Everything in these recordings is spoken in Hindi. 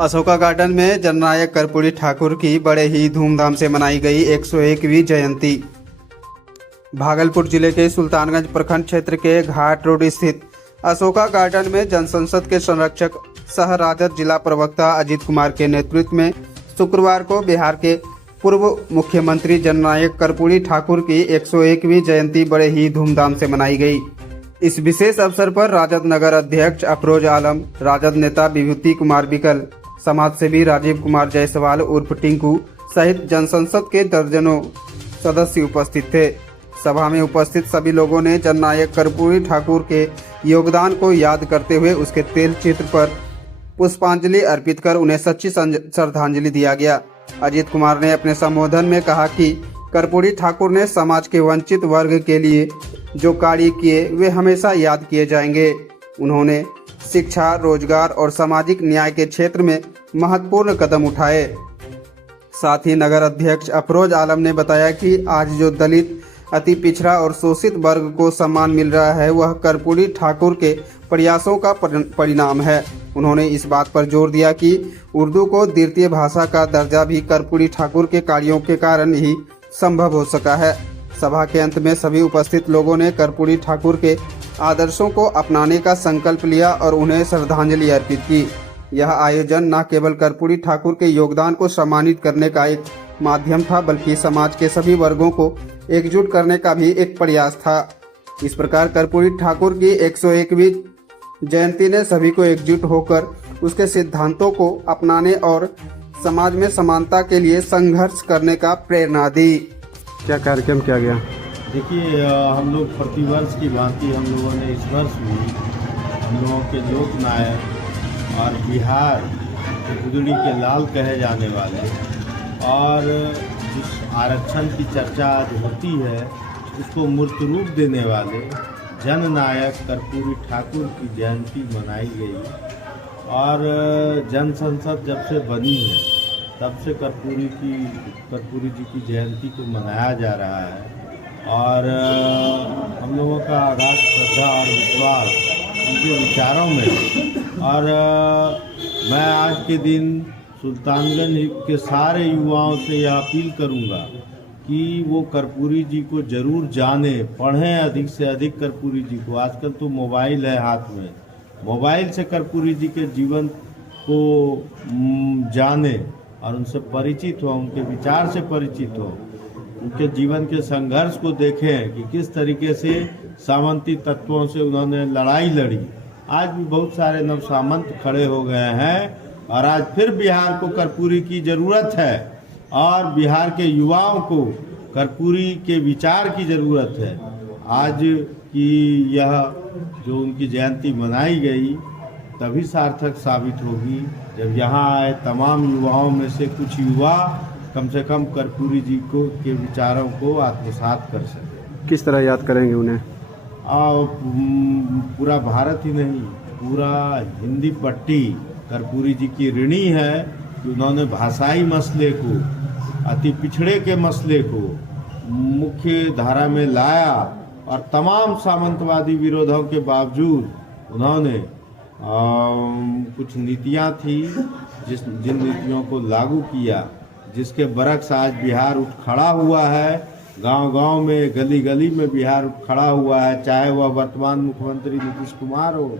अशोका गार्डन में जननायक कर्पूरी ठाकुर की बड़े ही धूमधाम से मनाई गई 101वीं जयंती। भागलपुर जिले के सुल्तानगंज प्रखंड क्षेत्र के घाट रोड स्थित अशोका गार्डन में जनसंसद के संरक्षक सह राजद जिला प्रवक्ता अजीत कुमार के नेतृत्व में शुक्रवार को बिहार के पूर्व मुख्यमंत्री जननायक कर्पूरी ठाकुर की 101वीं जयंती बड़े ही धूमधाम से मनाई गई। इस विशेष अवसर पर राजद नगर अध्यक्ष अफरोज आलम, राजद नेता विभूति कुमार बिकल, समाजसेवी राजीव कुमार जायसवाल उर्फ टिंकू सहित जनसंसद के दर्जनों सदस्य उपस्थित थे। सभा में उपस्थित सभी लोगों ने जननायक कर्पूरी ठाकुर के योगदान को याद करते हुए उसके तेल चित्र पर पुष्पांजलि अर्पित कर उन्हें सच्ची श्रद्धांजलि दिया गया। अजीत कुमार ने अपने संबोधन में कहा कि कर्पूरी ठाकुर ने समाज के वंचित वर्ग के लिए जो कार्य किए वे हमेशा याद किए जाएंगे। उन्होंने शिक्षा, रोजगार और सामाजिक न्याय के क्षेत्र में महत्वपूर्ण कदम उठाए। साथ ही नगर अध्यक्ष अफरोज आलम ने बताया कि आज जो दलित, अति पिछड़ा और शोषित वर्ग को सम्मान मिल रहा है वह कर्पूरी ठाकुर के प्रयासों का परिणाम है। उन्होंने इस बात पर जोर दिया कि उर्दू को द्वितीय भाषा का दर्जा भी कर्पूरी ठाकुर के कार्यों के कारण ही संभव हो सका है। सभा के अंत में सभी उपस्थित लोगों ने कर्पूरी ठाकुर के आदर्शों को अपनाने का संकल्प लिया और उन्हें श्रद्धांजलि अर्पित की। यह आयोजन न केवल कर्पूरी ठाकुर के योगदान को सम्मानित करने का एक माध्यम था बल्कि समाज के सभी वर्गों को एकजुट करने का भी एक प्रयास था। इस प्रकार कर्पूरी ठाकुर की 101वीं जयंती ने सभी को एकजुट होकर उसके सिद्धांतों को अपनाने और समाज में समानता के लिए संघर्ष करने का प्रेरणा दी। क्या कार्यक्रम किया गया? देखिए, हम लोग प्रतिवर्ष की भांति हम लोगों ने इस वर्ष भी हम लोगों के लोक नायक और बिहार के गुदड़ी के लाल कहे जाने वाले और जिस आरक्षण की चर्चा आज होती है उसको मूर्त रूप देने वाले जननायक कर्पूरी ठाकुर की जयंती मनाई गई। और जनसंसद जब से बनी है तब से कर्पूरी जी की जयंती को मनाया जा रहा है और हम लोगों का आगाध श्रद्धा और विश्वास उनके विचारों में। और मैं आज के दिन सुल्तानगंज के सारे युवाओं से यह अपील करूंगा कि वो कर्पूरी जी को जरूर जाने, पढ़ें अधिक से अधिक कर्पूरी जी को। आजकल तो मोबाइल है हाथ में, मोबाइल से कर्पूरी जी के जीवन को जाने और उनसे परिचित हो, उनके विचार से परिचित हो, उनके जीवन के संघर्ष को देखें कि किस तरीके से सामंती तत्वों से उन्होंने लड़ाई लड़ी। आज भी बहुत सारे नवसामंत खड़े हो गए हैं और आज फिर बिहार को कर्पूरी की ज़रूरत है और बिहार के युवाओं को कर्पूरी के विचार की ज़रूरत है। आज की यह जो उनकी जयंती मनाई गई तभी सार्थक साबित होगी जब यहाँ आए तमाम युवाओं में से कुछ युवा कम से कम कर्पूरी जी को के विचारों को आत्मसात कर सके। किस तरह याद करेंगे उन्हें? पूरा भारत ही नहीं, पूरा हिंदी पट्टी कर्पूरी जी की ऋणी है कि उन्होंने भाषाई मसले को, अति पिछड़े के मसले को मुख्य धारा में लाया और तमाम सामंतवादी विरोधों के बावजूद उन्होंने कुछ नीतियां थी जिन नीतियों को लागू किया, जिसके बरक्स आज बिहार उठ खड़ा हुआ है। गांव-गांव में, गली गली में बिहार उठ खड़ा हुआ है, चाहे वह वर्तमान मुख्यमंत्री नीतीश कुमार हो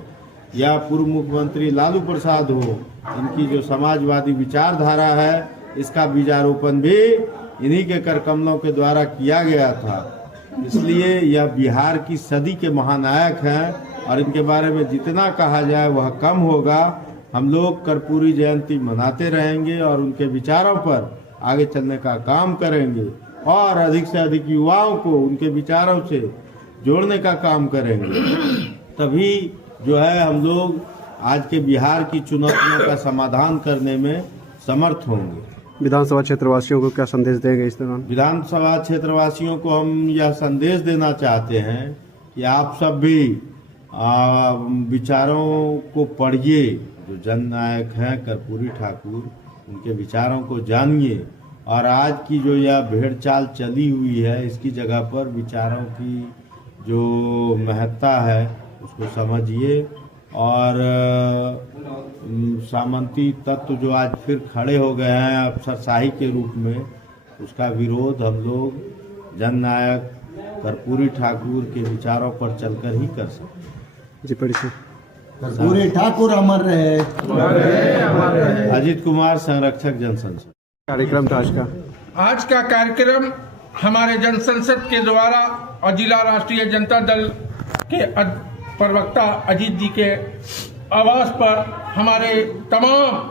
या पूर्व मुख्यमंत्री लालू प्रसाद हो। इनकी जो समाजवादी विचारधारा है इसका बीजारोपण भी इन्हीं के कर कमलों के द्वारा किया गया था। इसलिए यह बिहार की सदी के महानायक हैं और इनके बारे में जितना कहा जाए वह कम होगा। हम लोग कर्पूरी जयंती मनाते रहेंगे और उनके विचारों पर आगे चलने का काम करेंगे और अधिक से अधिक युवाओं को उनके विचारों से जोड़ने का काम करेंगे। तभी जो है हम लोग आज के बिहार की चुनौतियों का समाधान करने में समर्थ होंगे। विधानसभा क्षेत्रवासियों को क्या संदेश देंगे इस दौरान? विधानसभा क्षेत्रवासियों को हम यह संदेश देना चाहते हैं कि आप सब भी विचारों को पढ़िए। जो जननायक हैं कर्पूरी ठाकुर, उनके विचारों को जानिए और आज की जो यह भेड़ चाल चली हुई है इसकी जगह पर विचारों की जो महत्ता है उसको समझिए और सामंती तत्व जो आज फिर खड़े हो गए हैं अफसरशाही के रूप में, उसका विरोध हम लोग जननायक कर्पूरी ठाकुर के विचारों पर चलकर ही कर सकते हैं। जी परिचय। कर्पूरी ठाकुर अमर रहे। अजीत कुमार, संरक्षक जनसंसद। कार्यक्रम था आज का कार्यक्रम हमारे जनसंसद के द्वारा और जिला राष्ट्रीय जनता दल के प्रवक्ता अजीत जी के आवास पर हमारे तमाम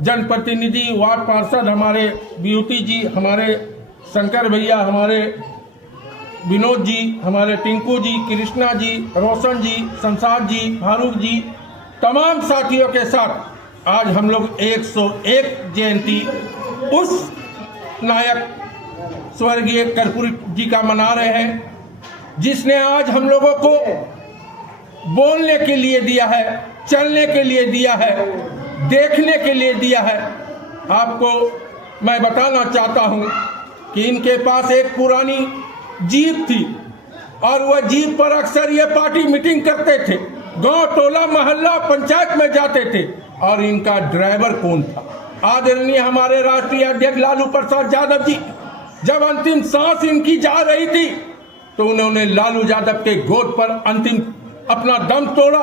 जनप्रतिनिधि, वार्ड पार्षद, हमारे ब्यूटी जी, हमारे शंकर भैया, हमारे विनोद जी, हमारे टिंकू जी, कृष्णा जी, रोशन जी, शमशाद जी, फारूक जी, तमाम साथियों के साथ आज हम लोग 101 जयंती उस नायक स्वर्गीय कर्पूरी जी का मना रहे हैं, जिसने आज हम लोगों को बोलने के लिए दिया है, चलने के लिए दिया है, देखने के लिए दिया है। आपको मैं बताना चाहता हूं कि इनके पास एक पुरानी जीप थी और वह जीप पर अक्सर ये पार्टी मीटिंग करते थे, गांव, टोला, मोहल्ला, पंचायत में जाते थे। और इनका ड्राइवर कौन था? आदरणीय हमारे राष्ट्रीय अध्यक्ष लालू प्रसाद यादव जी, जब अंतिम सांस इनकी जा रही थी तो उन्होंने लालू यादव के गोद पर अंतिम अपना दम तोड़ा।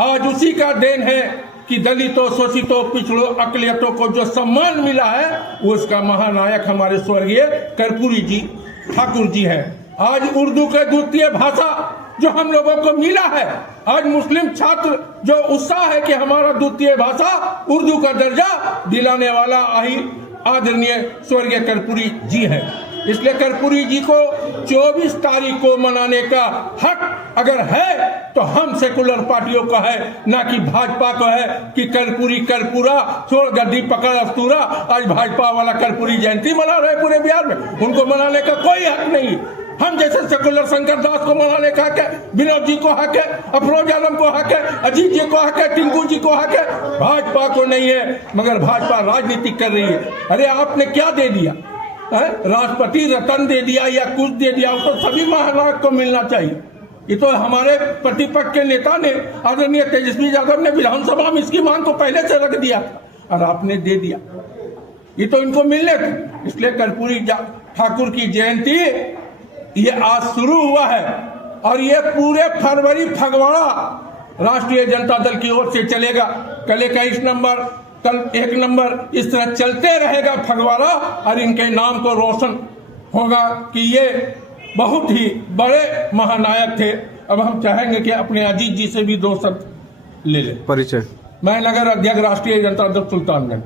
आज उसी का देन है कि दलितों, शोषितों, पिछड़ों, अकलियतों को जो सम्मान मिला है वो उसका महानायक हमारे स्वर्गीय कर्पूरी जी ठाकुर जी हैं। आज उर्दू के द्वितीय भाषा जो हम लोगों को मिला है, आज मुस्लिम छात्र जो उत्साह है कि हमारा द्वितीय भाषा उर्दू का दर्जा दिलाने वाला आदरणीय स्वर्गीय कर्पूरी जी हैं। इसलिए कर्पूरी जी को 24 तारीख को मनाने का हक अगर है तो हम सेकुलर पार्टियों का है, ना कि भाजपा को है कि कर्पूरी कर्पूरा छोड़ गद्दी पकड़ अस्तूरा। आज भाजपा वाला कर्पूरी जयंती मना रहे पूरे बिहार में, उनको मनाने का कोई हक नहीं। हम जैसे सेकुलर शंकर दास को मनाने का हक है, विनोद जी को हक है, अफरोज आलम को हक है, अजीत जी को हक है, टिंकू जी को हक है, भाजपा को नहीं है। मगर भाजपा राजनीति कर रही है। अरे आपने क्या दे दिया? राष्ट्रपति रत्न दे दिया या कुछ दे दिया, तो सभी महानायक को मिलना चाहिए। ये तो हमारे प्रतिपक्ष के नेता ने, आदरणीय तेजस्वी यादव ने विधानसभा में इसकी मांग को पहले से रख दिया और आपने दे दिया। ये तो इनको मिलने थे। इसलिए कर्पूरी ठाकुर की जयंती ये आज शुरू हुआ है और ये पूरे फरवरी फगवाड़ा राष्ट्रीय जनता दल की ओर से चलेगा। कल 21 नंबर, कल 1 नंबर, इस तरह चलते रहेगा फगवाड़ा और इनके नाम को रोशन होगा कि ये बहुत ही बड़े महानायक थे। अब हम चाहेंगे कि अपने अजीत जी से भी 2 शब्द ले लें। परिचय। मैं नगर अध्यक्ष राष्ट्रीय जनता दल सुल्तानगंज।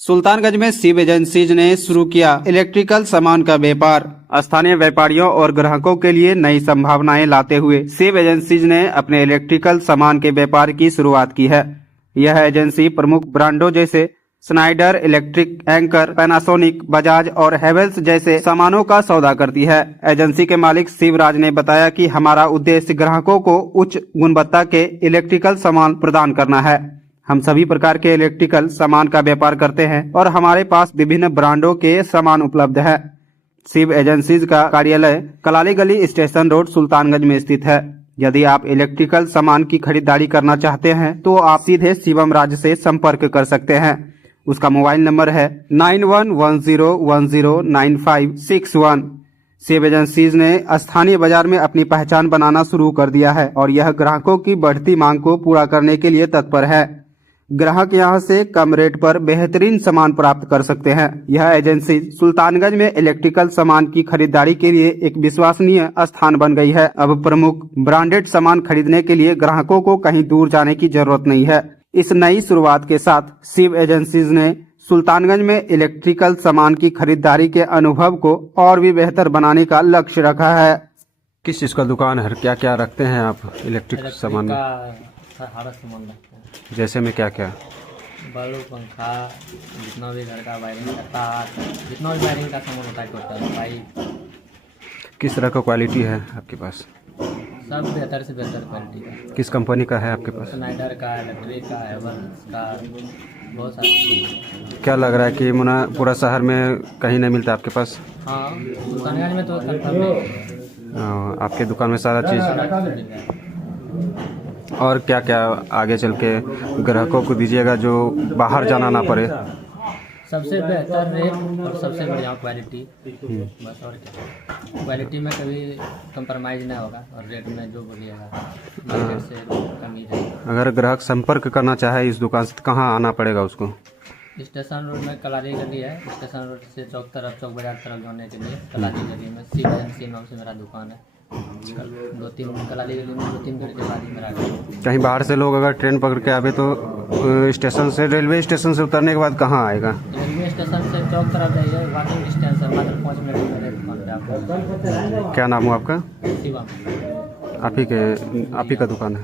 सुल्तानगंज में शिव एजेंसीज ने शुरू किया इलेक्ट्रिकल सामान का व्यापार। स्थानीय व्यापारियों और ग्राहकों के लिए नई संभावनाएं लाते हुए शिव एजेंसीज ने अपने इलेक्ट्रिकल सामान के व्यापार की शुरुआत की है। यह एजेंसी प्रमुख ब्रांडों जैसे Snyder electric, anchor, Panasonic, Bajaj और हेवेल्स जैसे सामानों का सौदा करती है। एजेंसी के मालिक शिवराज ने बताया कि हमारा उद्देश्य ग्राहकों को उच्च गुणवत्ता के इलेक्ट्रिकल सामान प्रदान करना है। हम सभी प्रकार के इलेक्ट्रिकल सामान का व्यापार करते हैं और हमारे पास विभिन्न ब्रांडों के सामान उपलब्ध है। शिव एजेंसीज का कार्यालय कलाली गली स्टेशन रोड सुल्तानगंज में स्थित है। यदि आप इलेक्ट्रिकल सामान की खरीदारी करना चाहते हैं तो आप सीधे शिवम राज से संपर्क कर सकते हैं। उसका मोबाइल नंबर है 9110109561। शिव एजेंसीज ने स्थानीय बाजार में अपनी पहचान बनाना शुरू कर दिया है और यह ग्राहकों की बढ़ती मांग को पूरा करने के लिए तत्पर है। ग्राहक यहां से कम रेट पर बेहतरीन सामान प्राप्त कर सकते हैं। यह एजेंसी सुल्तानगंज में इलेक्ट्रिकल सामान की खरीदारी के लिए एक विश्वसनीय स्थान बन गई है। अब प्रमुख ब्रांडेड सामान खरीदने के लिए ग्राहकों को कहीं दूर जाने की जरूरत नहीं है। इस नई शुरुआत के साथ शिव एजेंसीज ने सुल्तानगंज में इलेक्ट्रिकल सामान की खरीदारी के अनुभव को और भी बेहतर बनाने का लक्ष्य रखा है। किस चीज का दुकान है, क्या क्या रखते हैं आप इलेक्ट्रिक सामान में? सारा सामान रखते हैं। जैसे में क्या क्या? बल्ब, पंखा, जितना भी घर का वायरिंग का तार, जितना भी वायरिंग का सामान होता है टोटल, पाइप। किस तरह का क्वालिटी है आपके पास? सब बेहतर से बेहतर क्वालिटी का। किस कंपनी का है आपके पास? स्नाइडर का, इलेक्ट्रिक का, हेवल्स का, बहुत सारे। क्या लग रहा है कि मुना पूरा शहर में कहीं नहीं मिलता आपके पास? हाँ, सुल्तानगंज में तो कंफर्म है। आपके दुकान में सारा चीज़। और क्या क्या आगे चल के ग्राहकों को दीजिएगा जो बाहर जाना ना पड़े? सबसे बेहतर रेट और सबसे बढ़िया क्वालिटी, बस और क्या। क्वालिटी में कभी कंप्रोमाइज़ नहीं होगा और रेट में जो बोलिएगा मार्केट से कम ही रहेगा। अगर ग्राहक संपर्क करना चाहे इस दुकान से तो कहाँ आना पड़ेगा उसको? स्टेशन रोड में कलारी गली है, स्टेशन रोड से चौक बाजार तरफ जाने के लिए कलारी गली में सी नाम से मेरा दुकान है। कलारी गली में 2-3 घर के बाद ही मेरा घर है। कहीं बाहर से लोग अगर ट्रेन पकड़ के आवे तो स्टेशन से, रेलवे स्टेशन से उतरने के बाद कहाँ आएगा? रेलवे स्टेशन से चौक तरफ जाइए, वॉकिंग डिस्टेंस है, मात्र 5 मिनट में मेरे दुकान पे आपको। क्या नाम हो आपका? शिवम। आप ही का दुकान है?